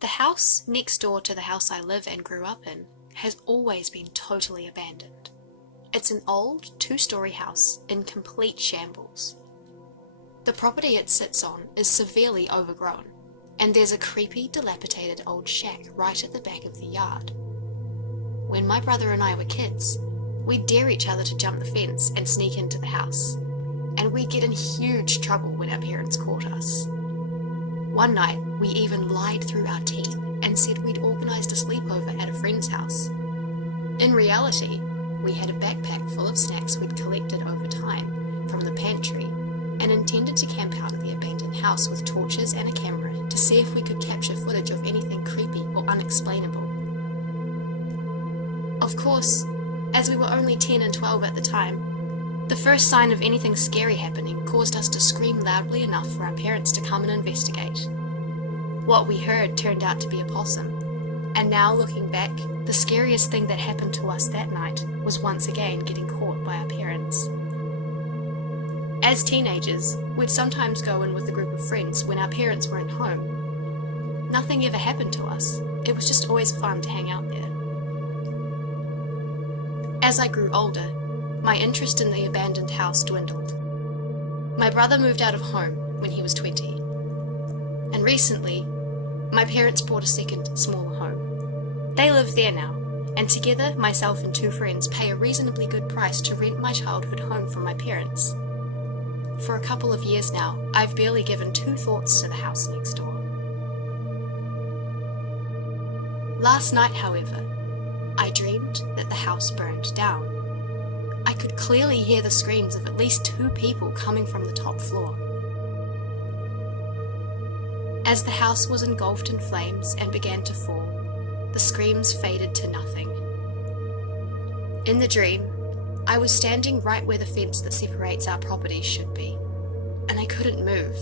The house next door to the house I live and grew up in has always been totally abandoned. It's an old 2-story house in complete shambles. The property it sits on is severely overgrown, and there's a creepy, dilapidated old shack right at the back of the yard. When my brother and I were kids, we'd dare each other to jump the fence and sneak into the house, and we'd get in huge trouble when our parents caught us. One night, we even lied through our teeth and said we'd organised a sleepover at a friend's house. In reality, we had a backpack full of snacks we'd collected over time from the pantry and intended to camp out at the abandoned house with torches and a camera to see if we could capture footage of anything creepy or unexplainable. Of course, as we were only 10 and 12 at the time, the first sign of anything scary happening caused us to scream loudly enough for our parents to come and investigate. What we heard turned out to be a possum, and now looking back, the scariest thing that happened to us that night was once again getting caught by our parents. As teenagers, we'd sometimes go in with a group of friends when our parents weren't home. Nothing ever happened to us. It was just always fun to hang out there. As I grew older, my interest in the abandoned house dwindled. My brother moved out of home when he was 20. And recently, my parents bought a second, smaller home. They live there now, and together, myself and 2 friends pay a reasonably good price to rent my childhood home from my parents. For a couple of years now, I've barely given 2 thoughts to the house next door. Last night, however, I dreamed that the house burned down. I could clearly hear the screams of at least 2 people coming from the top floor. As the house was engulfed in flames and began to fall, the screams faded to nothing. In the dream, I was standing right where the fence that separates our properties should be, and I couldn't move.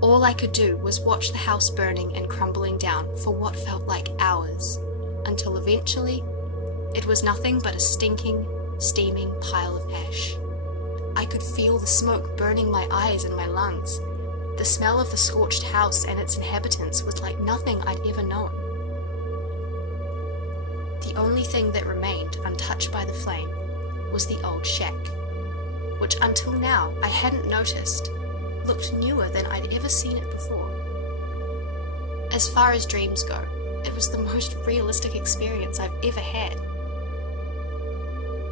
All I could do was watch the house burning and crumbling down for what felt like hours, until eventually, it was nothing but a stinking, steaming pile of ash. I could feel the smoke burning my eyes and my lungs. The smell of the scorched house and its inhabitants was like nothing I'd ever known. The only thing that remained untouched by the flame was the old shack, which until now I hadn't noticed looked newer than I'd ever seen it before. As far as dreams go, it was the most realistic experience I've ever had.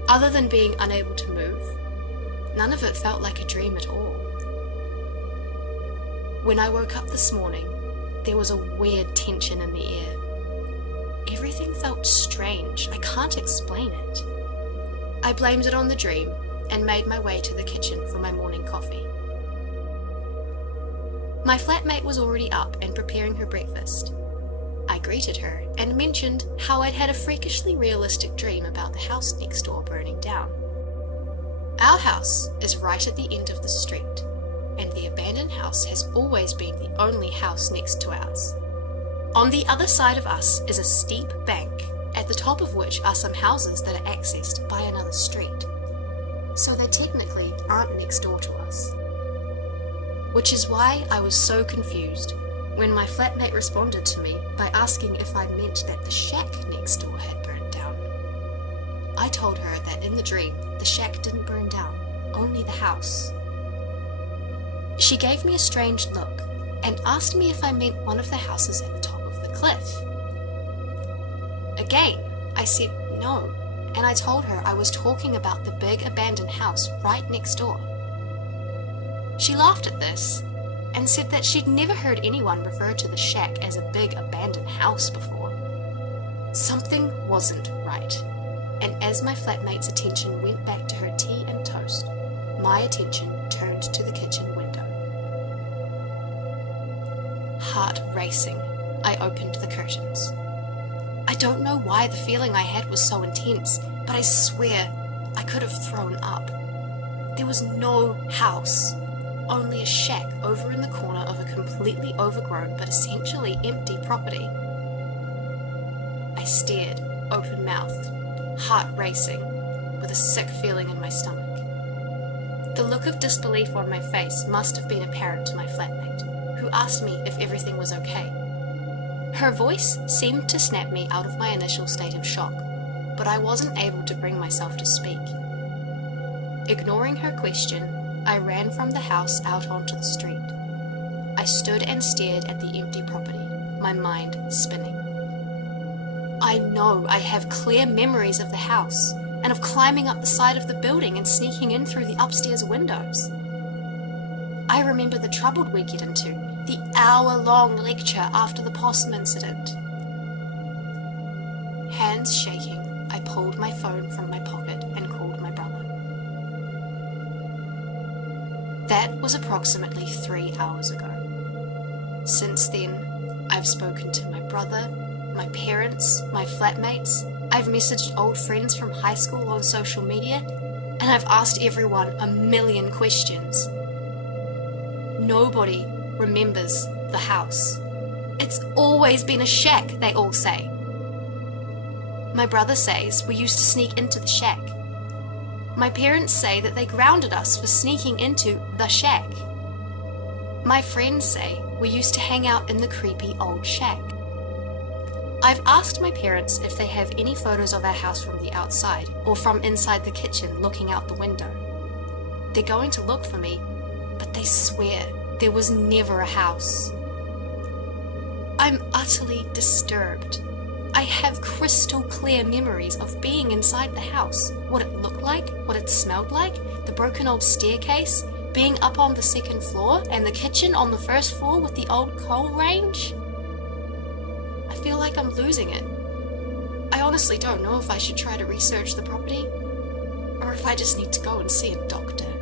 Other than being unable to move, none of it felt like a dream at all. When I woke up this morning, there was a weird tension in the air. Everything felt strange. I can't explain it. I blamed it on the dream and made my way to the kitchen for my morning coffee. My flatmate was already up and preparing her breakfast. I greeted her and mentioned how I'd had a freakishly realistic dream about the house next door burning down. Our house is right at the end of the street, and the abandoned house has always been the only house next to ours. On the other side of us is a steep bank, at the top of which are some houses that are accessed by another street. So they technically aren't next door to us. Which is why I was so confused when my flatmate responded to me by asking if I meant that the shack next door had burned down. I told her that in the dream, the shack didn't burn down, only the house. She gave me a strange look and asked me if I meant one of the houses at the top of the cliff. Again, I said no, and I told her I was talking about the big abandoned house right next door. She laughed at this and said that she'd never heard anyone refer to the shack as a big abandoned house before. Something wasn't right, and as my flatmate's attention went back to her tea and toast, my attention turned to the kitchen window. Heart racing, I opened the curtains. I don't know why the feeling I had was so intense, but I swear I could have thrown up. There was no house, only a shack over in the corner of a completely overgrown but essentially empty property. I stared, open-mouthed, heart racing, with a sick feeling in my stomach. The look of disbelief on my face must have been apparent to my flatmate, who who asked me if everything was okay. Her voice seemed to snap me out of my initial state of shock, but I wasn't able to bring myself to speak. Ignoring her question, I ran from the house out onto the street. I stood and stared at the empty property, my mind spinning. I know I have clear memories of the house and of climbing up the side of the building and sneaking in through the upstairs windows. I remember the trouble we'd get into, the hour-long lecture after the possum incident. Hands shaking, I pulled my phone from my pocket and called my brother. That was approximately 3 hours ago. Since then, I've spoken to my brother, my parents, my flatmates. I've messaged old friends from high school on social media, and I've asked everyone a million questions. Nobody remembers the house. It's always been a shack, they all say. My brother says we used to sneak into the shack. My parents say that they grounded us for sneaking into the shack. My friends say we used to hang out in the creepy old shack. I've asked my parents if they have any photos of our house from the outside or from inside the kitchen looking out the window. They're going to look for me, but they swear there was never a house. I'm utterly disturbed. I have crystal clear memories of being inside the house, what it looked like, what it smelled like, the broken old staircase, being up on the second floor, and the kitchen on the first floor with the old coal range. I feel like I'm losing it. I honestly don't know if I should try to research the property, or if I just need to go and see a doctor.